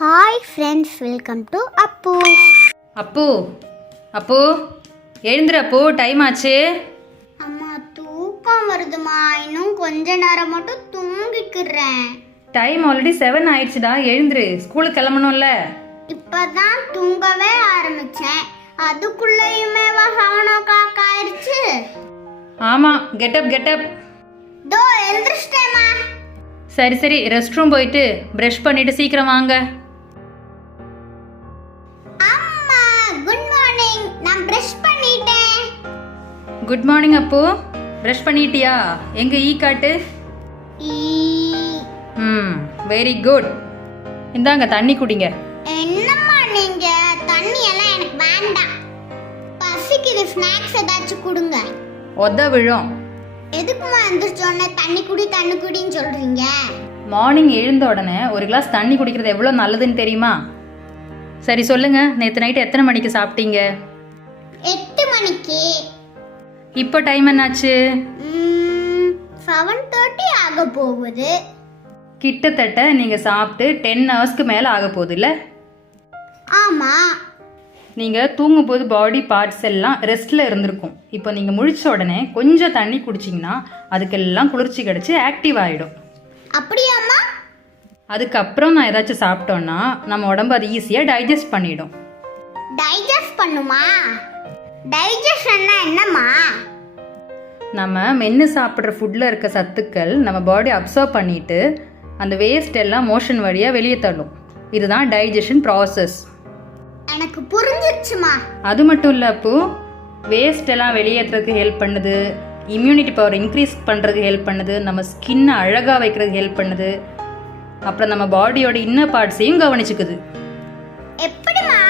Hi friends, welcome to அப்பு. அப்பு அப்பு எழுந்துரு அப்பு, time ஆச்சு. அம்மா தூக்கம் வருதுமா, இன்னும் கொஞ்ச நேரம் மட்டும் தூங்கிக்கிறேன். டைம் ஆல்ரெடி 7 ஆயிடுச்சுடா, எழுந்துரு, ஸ்கூலுக்கு கிளம்பணும்ல. இப்பதான் தூங்கவே ஆரம்பிச்சேன், அதுக்குள்ளேயுமே 7 ஆயிடுச்சு. ஆமா, கெட்டப் கெட்டப். தோ எழுந்திரிச்சிட்டேம்மா. சரி சரி, ரெஸ்ட் ரூம் போயிட்டு ப்ரஷ் பண்ணிட்டு சீக்கிரம் வாங்க. அம்மா குட் மார்னிங், நான் ப்ரஷ் பண்ணிட்டேன். குட் மார்னிங் அப்பு, ப்ரஷ் பண்ணிட்டியா? எங்க ஈ காட்டு. Very good. இந்தாங்க தண்ணி குடிங்க. என்னம்மா நீங்க, தண்ணி எல்லாம் எனக்கு வேண்டாம். பசிக்குது, ஸ்நாக்ஸ் ஏதாச்சும் கொடுங்க. ஒத்த விழும். எதுக்குமா எந்திரிச்சோடனே தண்ணி குடின்னு சொல்றீங்க? மார்னிங் எழுந்த உடனே ஒரு கிளாஸ் தண்ணி குடிக்கிறது எவ்வளோ நல்லதுன்னு தெரியுமா? சரி சொல்லுங்க, நேற்று நைட்டு எத்தனை மணிக்கு சாப்பிட்டீங்க? 8 மணிக்கு. இப்போ டைம் என்னாச்சு? 7:30 ஆக போகுது. கிட்டத்தட்ட நீங்கள் சாப்பிட்டு 10 ஹவர்ஸ்க்கு மேலே ஆக போகுது இல்லை? ஆமா. நீங்கள் தூங்கும்போது பாடி பார்ட்ஸ் எல்லாம் ரெஸ்ட்டில் இருந்திருக்கும். இப்போ நீங்கள் முழிச்ச உடனே கொஞ்சம் தண்ணி குடிச்சிங்கன்னா அதுக்கெல்லாம் குளிர்ச்சி கிடச்சி ஆக்டிவ் ஆகிடும். அப்படியாம்மா? அதுக்கப்புறம் நான் ஏதாச்சும் சாப்பிட்டோன்னா நம்ம உடம்பு அது ஈஸியாக டைஜஸ்ட் பண்ணிடும். டைஜஸ்ட் பண்ணுமா? டைஜஷன்னா என்னம்மா? நம்ம மென்று சாப்பிட்ற ஃபுட்டில் இருக்க சத்துக்கள் நம்ம பாடி அப்சர்வ் பண்ணிவிட்டு அந்த வேஸ்ட் எல்லாம் மோஷன் வழியாக வெளியே தள்ளும். இதுதான் டைஜஷன் ப்ராசஸ். எனக்கு புரிஞ்சிருச்சுமா. அது மட்டும் இல்லை அப்போ, வேஸ்ட் எல்லாம் வெளியேற்றுறதுக்கு ஹெல்ப் பண்ணுது, இம்யூனிட்டி பவர் இன்க்ரீஸ் பண்ணுறதுக்கு ஹெல்ப் பண்ணுது, நம்ம ஸ்கின்னை அழகாக வைக்கிறதுக்கு ஹெல்ப் பண்ணுது, அப்புறம் நம்ம பாடியோட இன்னர் பார்ட்ஸையும் கவனிச்சுக்குது. எப்படிமா?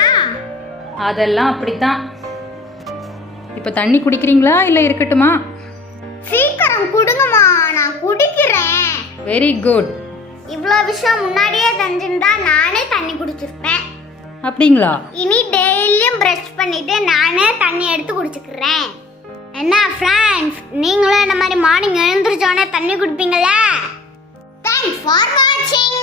அதெல்லாம் அப்படித்தான். இப்போ தண்ணி குடிக்கிறீங்களா இல்லை இருக்கட்டுமா? சீக்கிரம் குடுங்கம்மா, நான் குடிக்கிறேன். Very good. இவ்வளோ விஷயம் முன்னாடியே தெரிஞ்சிருந்தா நானே தண்ணி குடிச்சிருப்பேன். அப்படிங்களா? இனி டெய்லியும் ப்ரஷ் பண்ணிட்டு நானே தண்ணி எடுத்து குடிச்சுக்கிறேன். என்ன ஃப்ரெண்ட்ஸ், நீங்களும் இந்த மாதிரி மார்னிங் எழுந்திரிச்சோன்னே தண்ணி குடிப்பீங்களா? தேங்க்ஸ் ஃபார் வாட்சிங்.